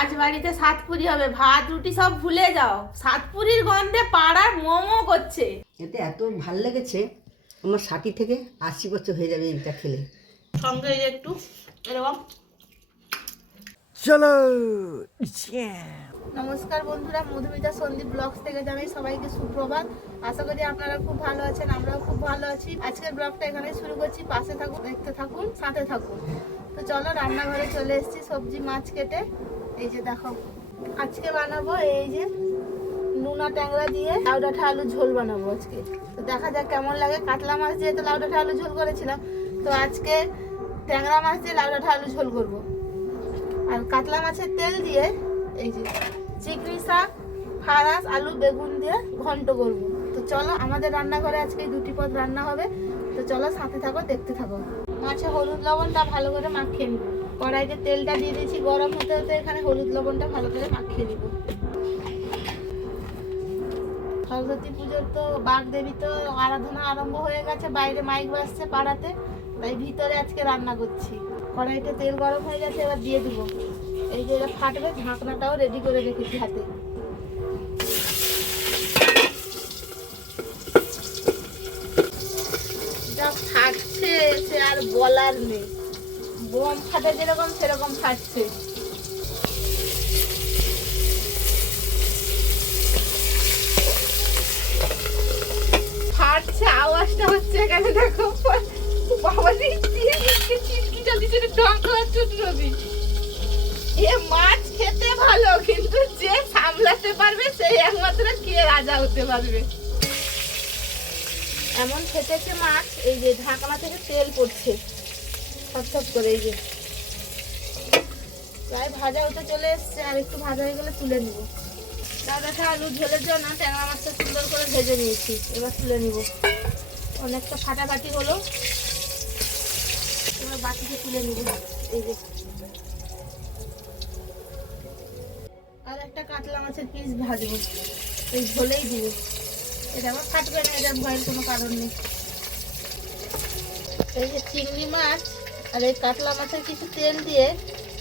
আজ বাড়িতে সাতপুরি হবে, ভাত রুটি সব ভুলে যাও, সাতপুরির গন্ধে পাড়ার মোমো করছে। এতে এত ভাল লেগেছে, আমার 60 থেকে 80 বছর হয়ে যাবে এটা খেলে। সঙ্গে একটু এরকম। চলো। নমস্কার বন্ধুরা, মধুমিতা সন্দীপ ব্লগস থেকে জানাই সবাইকে সুপ্রভাত। আশা করি আপনারা খুব ভালো আছেন, আমরাও খুব ভালো আছি। আজকের ব্লগটা এখানে শুরু করছি, পাশে থাকুন, দেখতে থাকুন, সাথে থাকুন। তো চলো, রান্নাঘরে চলে এসেছি সবজি মাছ কেটে। এই যে দেখো, আজকে বানাবো এই যে নুনা ট্যাংরা দিয়ে লাউ ডাঁটা আলু ঝোল বানাবো আজকে। তো দেখা যাক কেমন লাগে। কাতলা মাছ দিয়ে তো লাউ ডাঁটা আলু ঝোল করেছিলাম, তো আজকে ট্যাংরা মাছ দিয়ে লাউ ডাঁটা আলু ঝোল করবো। আর কাতলা মাছের তেল দিয়ে এই যে চিংড়ি শাক, ফারাস, আলু, বেগুন দিয়ে ঘন্ট করবো। তো চলো, আমাদের রান্নাঘরে আজকে এই দুটি পদ রান্না হবে। তো চলো, সাথে থাকো, দেখতে থাকো। মাছে হলুদ লবণটা ভালো করে মাখিয়ে নিব। কড়াইতে তেলটা দিয়ে দিয়েছি, গরম হতে হতে এখানে হলুদ লবণটা ভালো করে মাখিয়ে নিব। সরস্বতী পুজোর তো বাগদেবী তো আরাধনা আরম্ভ হয়ে গেছে, বাইরে মাইক বাজছে পাড়াতে, তাই ভিতরে আজকে রান্না করছি। কড়াইতে তেল গরম হয়ে গেছে, এবার দিয়ে দিব। এই যে এটা ফাটবে, ঢাকনাটাও রেডি করে রেখেছি হাতে। যা ফাটছে সে আর বলার নেই, বোম ফাটে যেরকম সেরকম ফাটছে। ফাটছে, আওয়াজটা হচ্ছে এখানে দেখো। বাবা রে, চিটকি চালিয়েছে ঢাকলা চুটরবি। এ মাছ খেতে ভালো, কিন্তু যে সামলাতে পারবে সেই একমাত্র কে রাজা হতে পারবে। এমন ফেটেছে মাছ, এই যে ঢাকনা থেকে তেল পড়ছে ছটছট করে। এই যে প্রায় ভাজা হতে চলে এসছে, আর একটু ভাজা হয়ে গেলে তুলে নিব। লাউ ডাঁটা আলু ঝোলের জন্য ট্যাংরা মাছটা সুন্দর করে ভেজে নিয়েছি, এবার তুলে নিব। অনেকটা ফাটাফাটি হলো, এবার বাটিতে তুলে নিব। এই যে আর একটা কাতলা মাছের পিস ভাজবো, এই ঝোলেই দিব। এটা আবার ফাটবে না, এটা ভয়ের কোনো কারণ নেই। এই যে চিংড়ি মাছ আর এই কাতলা মাছের কিছু তেল দিয়ে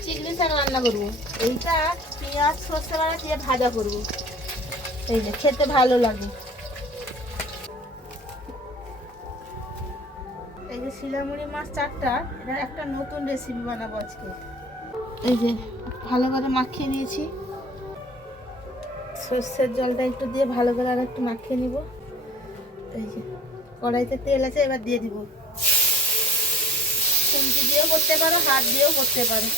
চিংড়ি শাক রান্না করবো। এইটা পেঁয়াজ সর্ষে বাটা দিয়ে ভাজা করব, এই যে খেতে ভালো লাগে। এই যে শিলামুড়ি মাছ চারটা, এটা একটা নতুন রেসিপি বানাবো আজকে। এই যে ভালো করে মাখিয়ে নিয়েছি, সর্ষের জলটা একটু দিয়ে ভালো করে আর একটু মাখিয়ে নিব। এই যে কড়াইতে তেল আছে, এবার দিয়ে দিব। খুন্তি দিয়েও করতে পারো, হাত দিয়েও করতে পারো।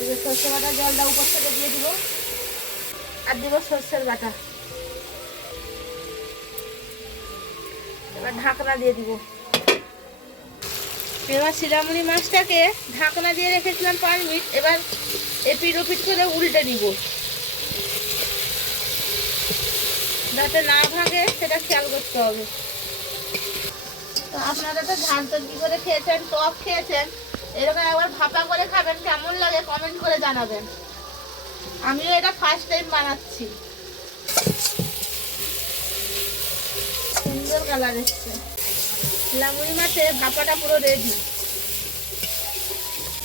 এই যে সর্ষে বাটা জলটা উপর থেকে দিয়ে দিব, আর দিব সর্ষের বাটা। এবার ঢাকনা দিয়ে দিব। এবার শিলামুড়ি মাছটাকে ঢাকনা দিয়ে রেখেছিলাম 5 মিনিট, এবার এপিট ওপিট করে উল্টে দিব, যাতে না ভাঙে সেটা খেয়াল করতে হবে। তো আপনারা তো ঝাল তরকি করে খেয়েছেন, টক খেয়েছেন, এরকম একবার ভাপা করে খাবেন, কেমন লাগে কমেন্ট করে জানাবেন। আমিও এটা ফার্স্ট টাইম বানাচ্ছি। সুন্দর কালার এসছে। শিলামুড়ি মাছে ভাপাটা পুরো রেডি।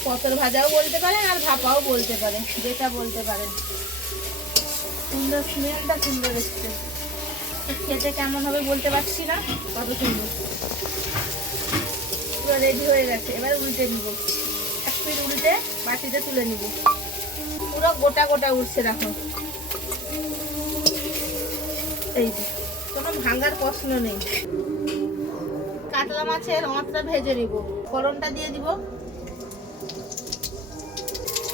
পটল ভাজাও বলতে পারেন আর ভাপাও বলতে পারেন, যেটা বলতে পারেন। সুন্দর স্মেলটা সুন্দর এসছে, খেতে কেমন হবে বলতে পারছি না, কত সুন্দর। পুরো রেডি হয়ে গেছে, এবার উল্টে নিব। এক পিঠ উল্টে বাটিতে তুলে নিব। পুরো গোটা গোটা উঠছে দেখো, এই যে কোনো ভাঙার প্রশ্ন নেই। কাতলা মাছের মাছটা ভেজে নিব, ফোড়নটা দিয়ে দিব।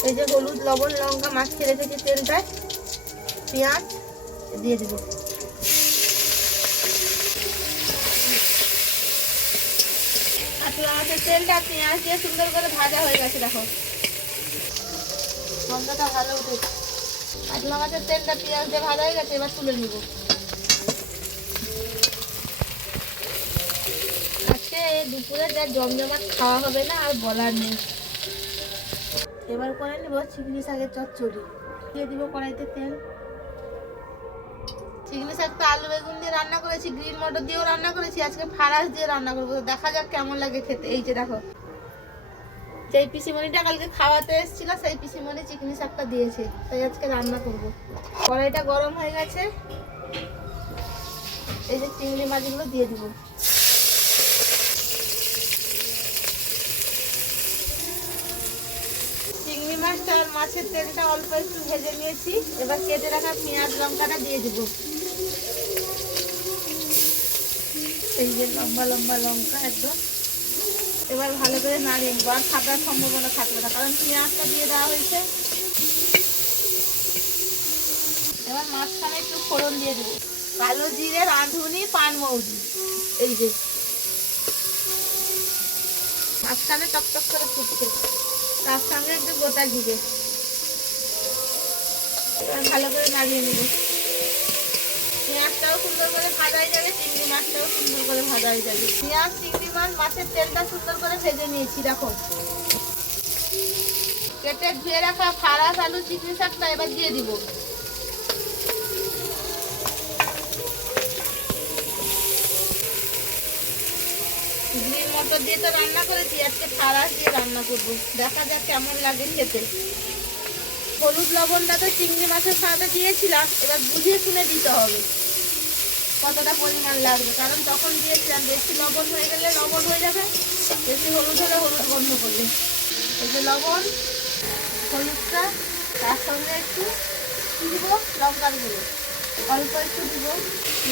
এই যে হলুদ, লবণ, লঙ্কা, মাছ রেখেছি তেলটায়, পেঁয়াজ দিয়ে দিব। কাতলা মাছের তেলটা পেঁয়াজ দিয়ে সুন্দর করে ভাজা হয়ে গেছে দেখো, গন্ধটা ভালো উঠেছে। কাতলা মাছের তেলটা পেঁয়াজ দিয়ে ভাজা হয়ে গেছে, এবার তুলে নিব। আজকে দুপুরে যা জমজমাট খাওয়া হবে না, আর বলার নেই। এবার করে নিব চিংড়ি শাকের চচ্চড়ি। দিয়ে দিব কড়াইতে তেল। চিংড়ি শাকটা আলু বেগুন দিয়ে রান্না করেছি, গ্রিন মটর দিয়েও রান্না করেছি, আজকে ফারাস দিয়ে রান্না করবো। দেখা যাক কেমন লাগে খেতে। এই যে দেখো, যেই পিসিমণিটা কালকে খাওয়াতে এসেছিল সেই পিসিমণি চিকনি শাকটা দিয়েছে, তাই আজকে রান্না করব। কড়াইটা গরম হয়ে গেছে, এই যে চিংড়ি মাছগুলো দিয়ে দিব। চিংড়ি মাছটা আর মাছের তেলটা অল্প একটু ভেজে নিয়েছি, এবার কেটে রাখা পেঁয়াজ লঙ্কাটা দিয়ে দিব। এই যে লম্বা লম্বা লঙ্কা একদম। এবার ভালো করে নাড়িয়ে নেবো, আর ফাটার সম্ভাবনা থাকবে না, কারণ পেঁয়াজটা দিয়ে দেওয়া হয়েছে। এবার মাঝখানে একটু ফোড়ন দিয়ে দেবো, কালো জিরে, রাঁধুনি, পানমৌরি। এই যে মাঝখানে টকটক করে ফুটছে, তার সঙ্গে একটু গোটা জিরে। এবার ভালো করে নাড়িয়ে নেব। পেঁয়াজটাও সুন্দর করে ভাজাই যাবে, চিংড়ি মাছটাও সুন্দর করে ভাজাই যাবে। পেঁয়াজ, চিংড়ি মাছ, মাছের তেলটা সুন্দর করে ভেজে নিয়েছি। দেখো কেটে ধুয়ে রাখা ফারাস আলু চিংড়ি শাকটা এবার দিয়ে দিব। গ্রিন মটর দিয়ে তো রান্না করেছি, আজকে ফারাস দিয়ে রান্না করবো, দেখা যাক কেমন লাগে খেতে। হলুদ লবণটা তো চিংড়ি মাছের সাথে দিয়েছিলাম, এবার বুঝে শুনে দিতে হবে কতটা পরিমাণ লাগবে, কারণ তখন দিয়েছিলাম বেশি লবণ হয়ে গেলে লবণ হয়ে যাবে, বেশি হলুদ হলে হলুদ গন্ধ করবে। এই যে লবণ, হলুদটা, তার সঙ্গে একটু দিব লঙ্কার গুঁড়ো, অল্প একটু দিব।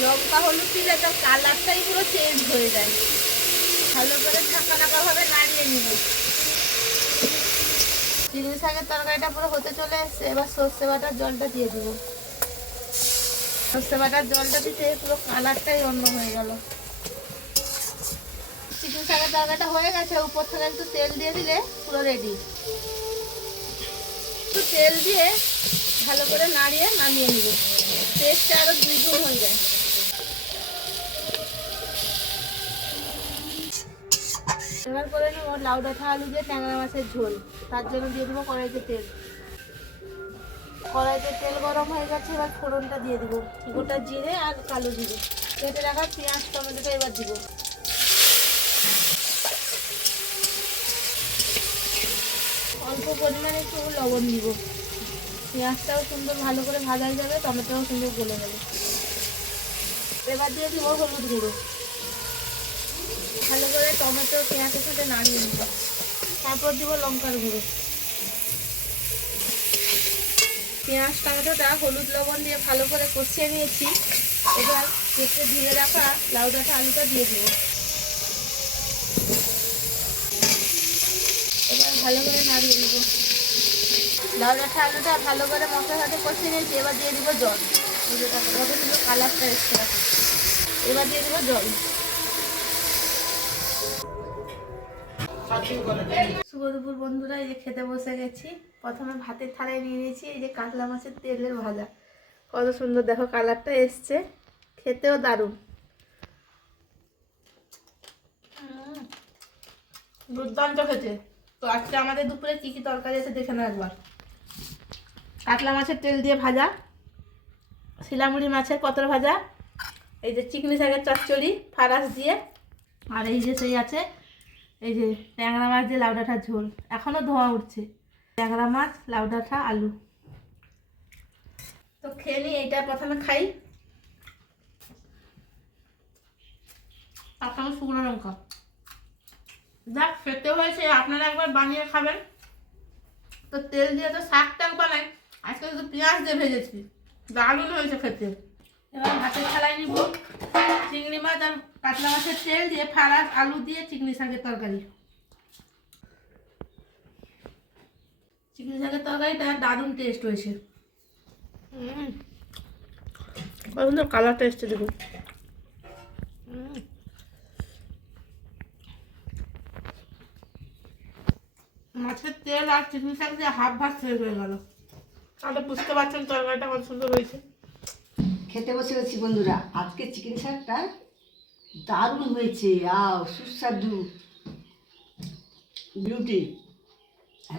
লঙ্কা হলুদ দিলে তো কালারটাই পুরো চেঞ্জ হয়ে যায়। ভালো করে ঢাকা ঢাকাভাবে নাড়িয়ে নিব। চিংড়ি শাকের তরকারিটা পুরো হতে চলে এসছে, এবার সর্ষে বাটার জলটা দিয়ে দিব। সর্ষে বাটার জলটা দিতে পুরো কালারটাই অন্য হয়ে গেল। চিকেন শাকের তরকারিটা হয়ে গেছে, উপর থেকে একটু তেল দিয়ে দিলে পুরো রেডি। একটু তেল দিয়ে ভালো করে নাড়িয়ে নামিয়ে নিব, টেস্টটা আরো দ্বিগুণ হয়ে যায়। এবার করে নেব লাউ ডাঁটা আলু দিয়ে ট্যাংরা মাছের ঝোল, তার জন্য দিয়ে দেবো কড়াইতে তেল। কড়াইতে তেল গরম হয়ে গেছে, এবার ফোড়নটা দিয়ে দিব, গোটা জিরে আর কালো জিরে। কেটে রাখা পেঁয়াজ টমেটোটা এবার দিব। অল্প পরিমাণে একটু লবণ দিব। পেঁয়াজটাও সুন্দর ভালো করে ভাজা যাবে, টমেটোও সুন্দর গলে যাবে। এবার দিয়ে দিব হলুদ গুঁড়ো। ভালো করে টমেটো পেঁয়াজের সাথে নাড়িয়ে নেব। তারপর দিব লঙ্কার গুঁড়ো। পেঁয়াজ টমেটোটা হলুদ লবণ দিয়ে ভালো করে কষিয়ে নিয়েছি, এবার কেটে ধুয়ে রাখা লাউ ডাঁটা আলুটা দিয়ে দিব। এবার ভালো করে নাড়িয়ে নেব। লাউ ডাঁটা আলুটা ভালো করে মশলার সাথে কষিয়ে নিয়েছি, এবার দিয়ে দিব জল। কত সুন্দর কালারটা এসছে, এবার দিয়ে দিব জল। শুভ দুপুর বন্ধুরা, এই যে খেতে বসে গেছি। প্রথমে ভাতের থালায় নিয়ে নিয়েছি এই যে কাতলা মাছের তেলের ভাজা, কত সুন্দর দেখো কালারটা এসছে, খেতেও দারুণ, দুর্দান্ত খেতে। তো আজকে আমাদের দুপুরে কি কি তরকারি আছে দেখে নাও একবার। কাতলা মাছের তেল দিয়ে ভাজা, শিলামুড়ি মাছের পতর ভাজা, এই যে চিকনি শাকের চচ্চড়ি ফারাস দিয়ে, আর এই যে সেই আছে এই যে ট্যাংরা মাছ দিয়ে লাউ ডাঁটার ঝোল, এখনো ধোঁয়া উঠছে। ট্যাংরা মাছ, লাউ ডাঁটা, আলু। তো খেয়ে নিই, এইটা প্রথমে খাই। তার সঙ্গে শুকনো লঙ্কা, যাক খেতে হয়েছে, আপনারা একবার বানিয়ে খাবেন। তো তেল দিয়ে তো শাক টাক বানাই, আজকে শুধু পেঁয়াজ দিয়ে ভেজেছি, দারুণ হয়েছে খেতে। এবার ভাতের থালায় নিব চিংড়ি মাছ আর কাতলা মাছের তেল দিয়ে ফারাস আলু দিয়ে চিংড়ি শাকের তরকারি। চিংড়ি শাকের তরকারিটা দারুণ টেস্ট হয়েছে। কালারটা এসছে দেখুন। মাছের তেল আর চিংড়ি শাক দিয়ে হাফ ভাত শেষ হয়ে গেল, তাহলে বুঝতে পারছেন তরকারিটা কত সুন্দর হয়েছে। খেতে বসে গেছি বন্ধুরা, আজকে চিকেন শাকটা দারুণ হয়েছে, সুস্বাদু, বিউটি,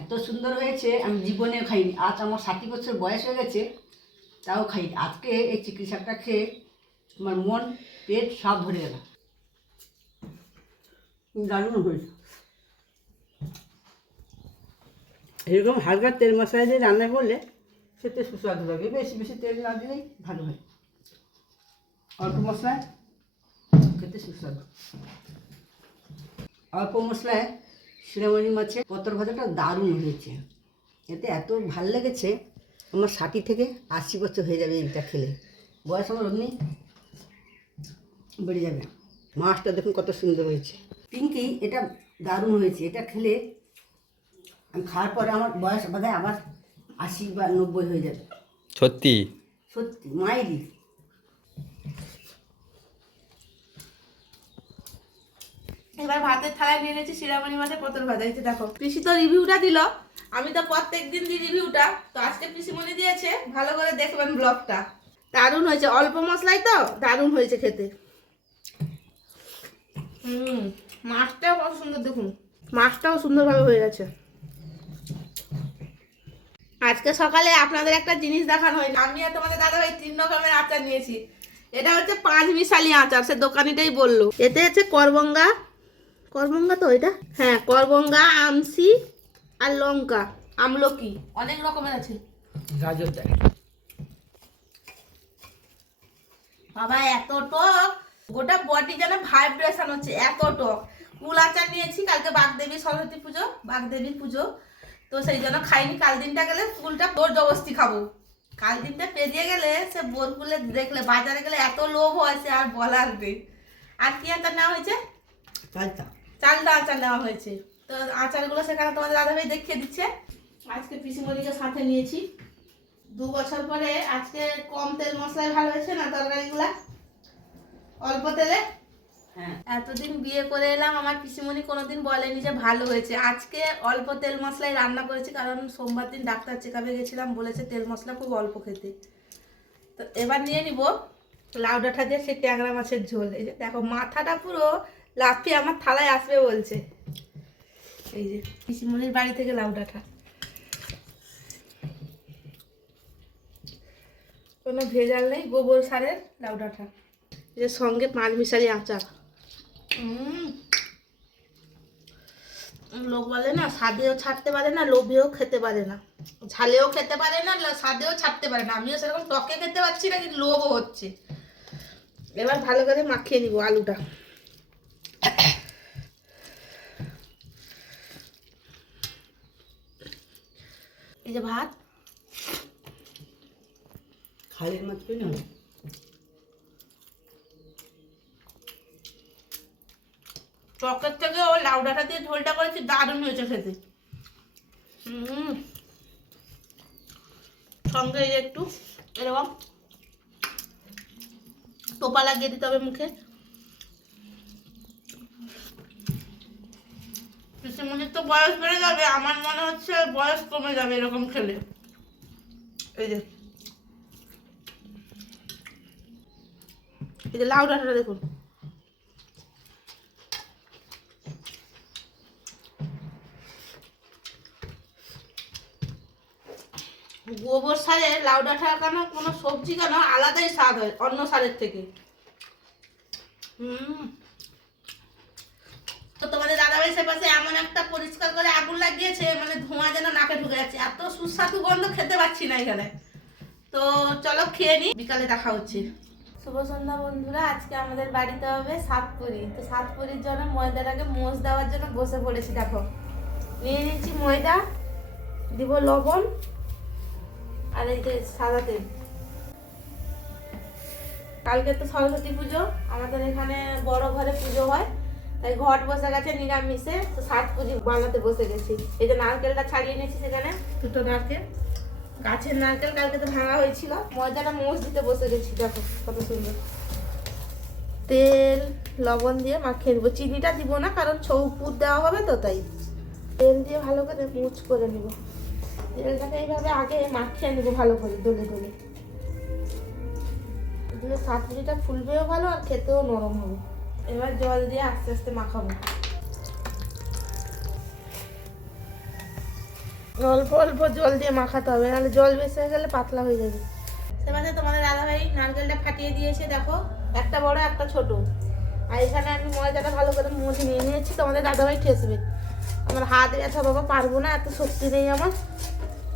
এত সুন্দর হয়েছে আমি জীবনেও খাইনি। আজ আমার 60 বছর বয়স হয়ে গেছে, তাও খাইনি। আজকে এই চিকেন শাকটা খেয়ে আমার মন পেট সব ভরে গেল, দারুণ হয়েছে। এরকম হালকা তেল মশলা দিয়ে রান্না করলে খেতে সুস্বাদু লাগে, বেশি বেশি তেল না দিলেই ভালো হয়, অল্প মশলায় খেতে সুস্বাদু। অল্প মশলায় শিরামণি মাছের পতর ভাজাটা দারুণ হয়েছে, এতে এত ভাল লেগেছে আমার 60 থেকে 80 বছর হয়ে যাবে এইটা খেলে, বয়স আমার অমনি বেড়ে যাবে। মাছটা দেখুন কত সুন্দর হয়েছে। পিঙ্কি এটা দারুণ হয়েছে, এটা খেলে আমি খাওয়ার পরে আমার বয়স বোধহয় আবার 80 বা 90 হয়ে যাবে। সত্যি সত্যি মায়েরই। এবার ভাতের থালায় নিয়ে নিয়েছি শিরামণি মাছের পটল ভাজা। এই যে দেখো, পিসি তো রিভিউটা দিল, আমি তো প্রত্যেকদিন দিই রিভিউটা, তো আজকে পিসিমণি দিয়েছে, ভালো করে দেখবেন ব্লগটা। দারুণ হয়েছে, অল্প মশলাই তো দারুণ হয়েছে খেতে। মাছটাও কত সুন্দর, দেখুন মাছটাও সুন্দরভাবে হয়ে গেছে। আজকে সকালে আপনাদের একটা জিনিস দেখানো হয়, আমি আর তোমাদের দাদা ভাই 3 রকমের আচার নিয়েছি। এটা হচ্ছে 5 মিশালি আচার, সে দোকানিটাই বললো। এতে হচ্ছে করবঙ্গা, করবঙ্গা তো এটা, হ্যাঁ করবঙ্গা, আমসি আর লঙ্কা, আমলকি, অনেক রকমের আছে। গাজর দেয় বাবা, এত টক, গোটা বডি যেন ভাইব্রেশন হচ্ছে, এত টক। কুল আচার নিয়েছি, কালকে বাগদেবী সরস্বতী পুজো, বাগদেবীর পুজো, তো সেই জন্য খাইনি। কাল দিনটা গেলে কুলটা জোর জবস্তি খাবো। কাল দিনটা পেরিয়ে গেলে সে বোরগুলো দেখলে বাজারে গেলে এত লোভ হয়েছে আর বলার নেই। আর কি আচার নেওয়া হয়েছে? চালটা চালটা আচার নেওয়া হয়েছে। তো আচারগুলো সেখানে তোমাদের দাদাভাই দেখিয়ে দিচ্ছে। আজকে পিসিমণিকে সাথে নিয়েছি, 2 বছর পরে আজকে কম তেল মশলায় ভালো হয়েছে না তরকারিগুলা, অল্প তেলে। হ্যাঁ, এতদিন বিয়ে করে এলাম, আমার পিসিমণি কোনোদিন বলেনি যে ভালো হয়েছে। আজকে অল্প তেল মশলায় রান্না করেছি, কারণ সোমবার দিন ডাক্তার চেকআপে গেছিলাম, বলেছে তেল মশলা খুব অল্প খেতে। তো এবার নিয়ে নিব লাউ ডাঁটা দিয়ে সেই ট্যাংরা মাছের ঝোল। এই যে দেখো, মাথাটা পুরো লাফিয়ে আমার থালায় আসবে বলছে। এই যে পিসিমণির বাড়ি থেকে লাউ ডাঁটা, কোনো ভেজাল নেই, গোবর সারের লাউ ডাঁটা। এর সঙ্গে 5 মিশালি আচার। লোক বলে না, স্বাদেও ছাড়তে পারে না, লোভেও খেতে পারে না, ঝালেও খেতে পারে না, স্বাদেও ছাড়তে পারে না। আমিও সেরকম টকে খেতে পারছি না, কিন্তু লোভও হচ্ছে। এবার ভালো করে মাখিয়ে নিব আলুটা। এই যে ভাত, খালের মাছ পেয়ে না, টকের থেকে ও লাউ ডাঁটা দিয়ে ঝোলটা করেছি, দারুণ হয়েছে খেতে। সঙ্গে এই একটু এরকম টোপা লাগিয়ে দিতে হবে মুখে। পিসিমণির তো বয়স বেড়ে যাবে, আমার মনে হচ্ছে বয়স কমে যাবে এরকম খেলে। এই যে লাউ ডাঁটাটা দেখুন, গোবর সারের লাউ ডাঁটা কেন, কোনো সবজি কেন আলাদাই স্বাদ হয় অন্য সারের থেকে। তো তোমাদের দাদাভাই সে পাশে এমন একটা পরিষ্কার করে আগুন লাগিয়েছে, মানে ধোঁয়া যেন নাকে ঢুকে যাচ্ছে, এত সুস্বাদু গন্ধ, খেতে পাচ্ছি না এখানে। তো চলো খেয়ে নি, বিকালে দেখা হচ্ছে। শুভ সন্ধ্যা বন্ধুরা, আজকে আমাদের বাড়িতে হবে সাতপুরি। তো সাতপুরির জন্য ময়দাটাকে মোজ দেওয়ার জন্য বসে পড়েছি। দেখো, নিয়ে নিচ্ছি ময়দা, দিব লবণ আর এই যে সাদা তেল। কালকে তো সরস্বতী পুজো, আমাদের এখানে বড় ঘরে পুজো হয়, তাই ঘট বসে গেছে নিরামিষে, তো সাতপুরি বানাতে বসে গেছি। এই যে নারকেলটা ছাড়িয়ে নিয়েছি, সেখানে 2টো নারকেল, গাছের নারকেল, কালকে তো ভাঙা হয়েছিল। ময়দাটা মোষ দিতে বসে গেছি, দেখো কত সুন্দর। তেল লবণ দিয়ে মাখিয়ে নেবো, চিনিটা দিব না কারণ ছৌপুর দেওয়া হবে, তো তাই তেল দিয়ে ভালো করে মুচ করে নিব। তেলটাকে এইভাবে আগে মাখিয়ে নেবো ভালো করে, দলে দলে। এদিকে সাতপুরিটা ফুলবেও ভালো আর খেতেও নরম হবে। এবার জল দিয়ে আস্তে আস্তে মাখাবো, অল্প অল্প জল দিয়ে মাখাতে হবে, নাহলে জল বেশি হয়ে গেলে পাতলা হয়ে যাবে। সেবারে তোমাদের দাদাভাই নারকেলটা ফাটিয়ে দিয়েছে, দেখো একটা বড় একটা ছোট। আর এখানে আমি ময়দাটা ভালো করে মুছে নিয়ে নিয়েছি, তোমাদের দাদাভাই ঠেসবে। আমার হাত ব্যথা বাবা, পারবো না, এত শক্তি নেই আমার।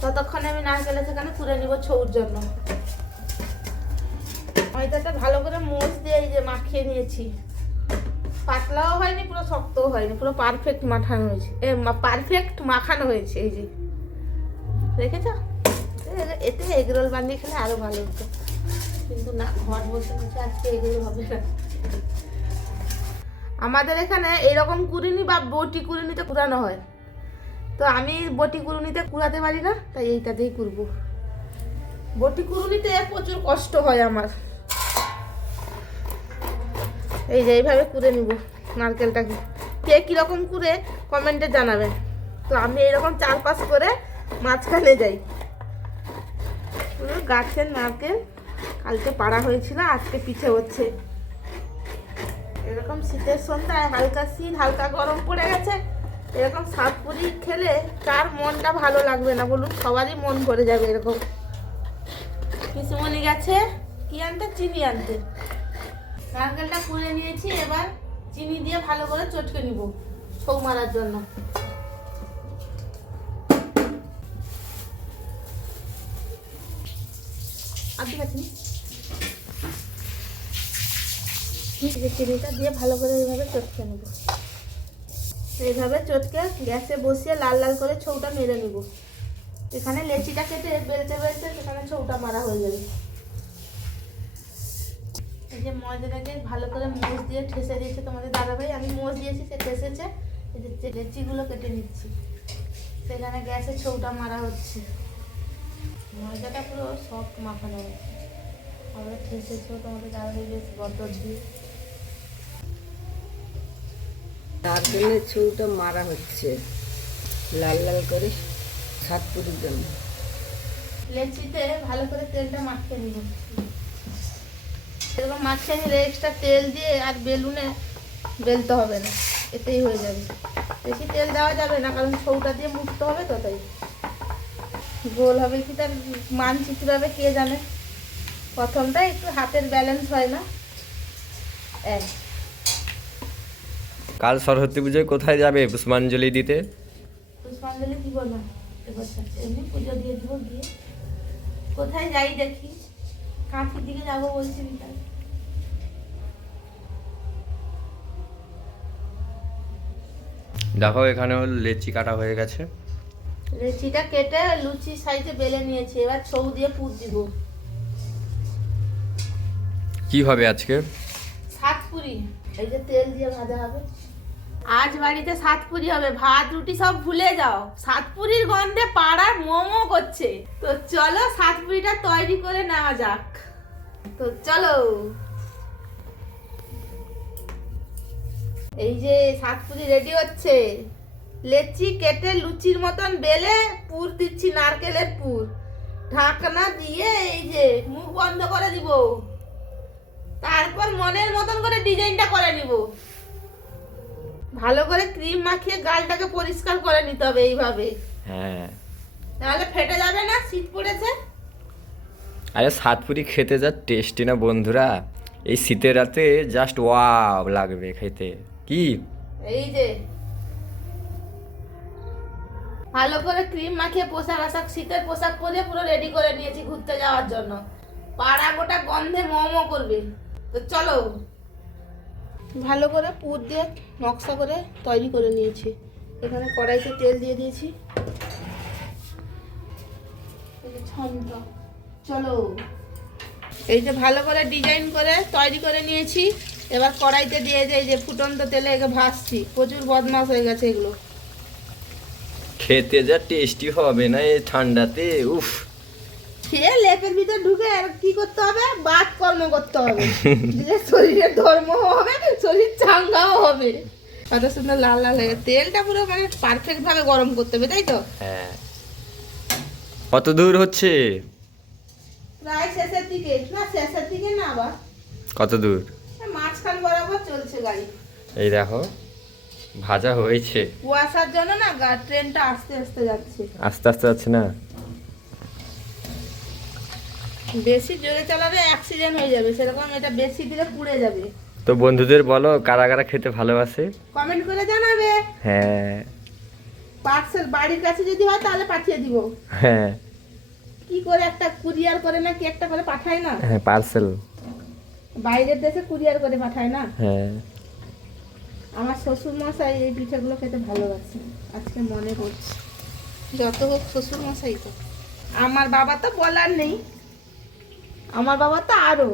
ততক্ষণে আমি নারকেলের সেখানে তুলে নিব ছৌর জন্য। ময়দাটা ভালো করে মোচ দিয়ে এই যে মাখিয়ে নিয়েছি। পাতলাও হয়নি, পুরো শক্তও হয়নি, পুরো পারফেক্ট মাখানো হয়েছে। পারফেক্ট মাখানো হয়েছে। এই যে রেখেছ, এতে এগরোল বানিয়ে খেলে আরো ভালো হতো, কিন্তু না, ঘর বসে বসে আজকে এগরোল হবে না। আমাদের এখানে এইরকম কুড়ুনি বা বটি কুড়ুনিতে কুড়ানো হয়, তো আমি বটি কুড়ুনিতে কুড়াতে পারি না, তাই এইটাতেই কুড়বো। বটি কুড়ুনিতে প্রচুর কষ্ট হয় আমার। এই যে এইভাবে কুড়ে নিব নারকেলটাকে। কে কীরকম কুড়ে কমেন্টে জানাবেন। তো আমি এইরকম চারপাশ করে মাঝখানে যাই। পুরো গাছের নারকেল কালকে পাড়া হয়েছিল, আজকে পিঠে হচ্ছে। এরকম শীতের সন্ধ্যায় হালকা শীত, হালকা গরম পড়ে গেছে, এরকম সাতপুরি খেলে কার মনটা ভালো লাগবে না বলুন? সবারই মন ভরে যাবে এরকম। পিসুমণি গেছে কি আনতে? চিনি আনতে। নারকেলটা কুড়ে নিয়েছি, এবার চিনি দিয়ে ভালো করে চটকে নিব ছৌ মারার জন্য। চিনিটা দিয়ে ভালো করে এইভাবে চটকে নেব। এইভাবে চটকে গ্যাসে বসিয়ে লাল লাল করে ছৌটা মেরে নেব। এখানে লেচিটা কেটে বেলতে বেলতে সেখানে ছৌটা মারা হয়ে যাবে। এই যে ময়দাটাকে ভালো করে মোচ দিয়ে ঠেসে দিয়েছে তোমাদের দাদাভাই, আমি মোচ দিয়েছি, সে ঠেসেছে। এই যে লেচিগুলো কেটে নিচ্ছি, সেখানে গ্যাসে ছৌটা মারা হচ্ছে। ময়দাটা পুরো সফট মাখানো হচ্ছে, আবার ঠেসেছেও তোমাদের দাদাভাই বেশ বদর দিয়ে। নারকেলের ছৌটা মারা হচ্ছে লাল লাল করে সাতপুরির জন্য। লেচিতে ভালো করে তেলটা মাখিয়ে নিব। এরকম মাখিয়ে নিলে এক্সট্রা তেল দিয়ে আর বেলুনে বেলতে হবে না, এতেই হয়ে যাবে। বেশি তেল দেওয়া যাবে না, কারণ ছৌটা দিয়ে মুছতে হবে, তো তাই। গোল হবে কি তার মানচিত্র হবে কে জানে। প্রথমটা একটু হাতের ব্যালেন্স হয় না। কাল সরস্বতী পুজোয় কোথায় যাবে পুষ্পাঞ্জলি দিতে? পুষ্পাঞ্জলি দিব না এবার, এমনি পুজো দিয়ে দিব। গিয়ে কোথায় যাই দেখি, কাঁথির দিকে যাবো বলছি বিকাল। দেখো এখানে লেচি কাটা হয়ে গেছে। লেচিটা কেটে লুচি সাইজে বেলে নিয়েছি, এবার ছৌ দিয়ে পুর দিব। কি হবে আজকে? সাতপুরি, এই যে তেল দিয়ে ভাজা হবে। আজ বাড়িতে সাতপুরি হবে, ভাত রুটি সব ভুলে যাও। সাতপুরির গন্ধে পাড়ার মোমো করছে। তো চলো সাতপুরিটা তৈরি করে নেওয়া যাক। তো চলো, এই যে সাতপুরি রেডি হচ্ছে। লেচি কেটে লুচির মতন বেলে পুর দিচ্ছি, নারকেলের পুর। ঢাকনা দিয়ে এই যে মুখ বন্ধ করে দিব, তারপর মনের মতন করে ডিজাইনটা করে নিব। ভালো করে ক্রিম মাখিয়ে গালটাকে পরিষ্কার করে নিতে হবে এইভাবে, হ্যাঁ, তাহলে ফেটে যাবে না। শীত পড়েছে। আরে সাতপুরি খেতে যা টেস্টি না বন্ধুরা, এই শীতের রাতে জাস্ট ওয়াও লাগবে খেতে। কি এই যে ভালো করে ক্রিম মাখিয়ে পোশাক আশাক, শীতের পোশাক পরে পুরো রেডি করে নিয়েছি ঘুরতে যাওয়ার জন্য। পাড়া গোটা গন্ধে মোমো করবে। তো চলো, ভালো করে পুর দিয়ে নকশা করে তৈরি করে নিয়েছি। এখানে কড়াইতে তেল দিয়ে দিয়েছি। চলো, এই যে ভালো করে ডিজাইন করে তৈরি করে নিয়েছি। এবার কড়াইতে দিয়ে এই যে ফুটন্ত তেলে একে ভাজছি। প্রচুর বদমাশ হয়ে গেছে এগুলো। খেতে যা টেস্টি হবে না এই ঠান্ডাতে, উফ। খেয়ে লেপের ভিতর ঢুকে আর কি করতে হবে? বাত কর্ম করতে হবে, দিলে শরীরের ধর্ম হবে, শরীর চাঙ্গাও হবে। কত সুন্দর লাল লাল হয়ে তেলটা পুরো মানে পারফেক্ট ভাবে গরম করতে হবে, তাই তো? হ্যাঁ। কত দূর হচ্ছে? প্রায় শেষের দিকে। না শেষের দিকে না, আবার কত দূর? মাঝখান বরাবর চলছে গাড়ি। এই দেখো ভাজা হয়েছে। কুয়াশার জন্য না ট্রেনটা আস্তে আস্তে যাচ্ছে। আস্তে আস্তে যাচ্ছে না, বেশি জোরে চালালে অ্যাক্সিডেন্ট হয়ে যাবে, সেরকম এটা বেশি দিলে পুড়ে যাবে। তো বন্ধুদের বলো কারা কারা খেতে ভালোবাসে, কমেন্ট করে জানাবে। হ্যাঁ। পার্সেল বাড়ির কাছে যদি হয় তাহলে পাঠিয়ে দিব। হ্যাঁ কি করে একটা কুরিয়ার করে না কি একটা করে পাঠায় না, হ্যাঁ পার্সেল। বাইরের দেশে কুরিয়ার করে পাঠায় না। হ্যাঁ আমার শ্বশুর মশাই এই পিঠেগুলো খেতে ভালোবাসে, আজকে মনে করছি। যত হোক শ্বশুর মশাই তো, আমার বাবা তো বলার নেই, আমার বাবা তো আরো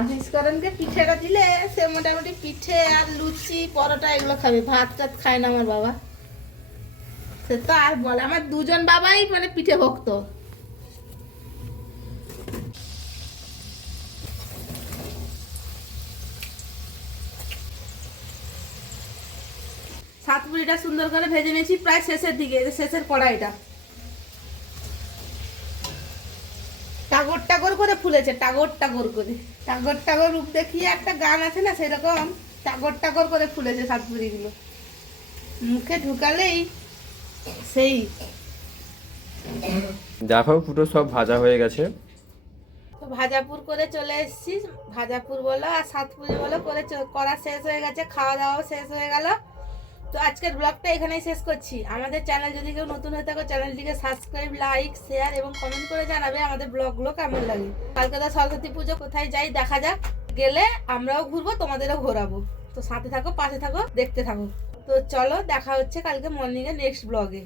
আশিস করণকে পিঠেটা দিলে সে মোটামুটি পিঠে আর লুচি পরোটা এগুলো খাবে, ভাত টাত খায় না আমার বাবা। সে তো আর বলে, আমার দুজন বাবাই মানে পিঠে ভক্ত। সাতপুরিটা সুন্দর করে ভেজে নিয়েছি, প্রায় শেষের দিকে, এই যে শেষের কড়াইটা টাগর টাগর করে ফুলেছে, টাগর টাগর করে, টাগর টাগর রূপ দেখিয়ে একটা গান আছে না, সেরকম টাগর টাগর করে ফুলেছে সাতপুরিগুলো। মুখে ঢুকালেই সেই। দেখো পুরো সব ভাজা হয়ে গেছে। তো ভাজাপুর করে চলে এসেছি, ভাজাপুর বলো আর সাতপুরি বলো করে করা শেষ হয়ে গেছে, খাওয়া দাওয়াও শেষ হয়ে গেল। তো আজকের ব্লগটা এখানেই শেষ করছি। আমাদের চ্যানেল যদি কেউ নতুন হয়ে থাকো, চ্যানেলটিকে সাবস্ক্রাইব, লাইক, শেয়ার এবং কমেন্ট করে জানাবে আমাদের ব্লগগুলো কেমন লাগে। কালকে তো সরস্বতী পুজো, কোথায় যাই দেখা যাক, গেলে আমরাও ঘুরবো, তোমাদেরও ঘোরাবো। তো সাথে থাকো, পাশে থাকো, দেখতে থাকো। তো চলো, দেখা হচ্ছে কালকে মর্নিংয়ে নেক্সট ব্লগে।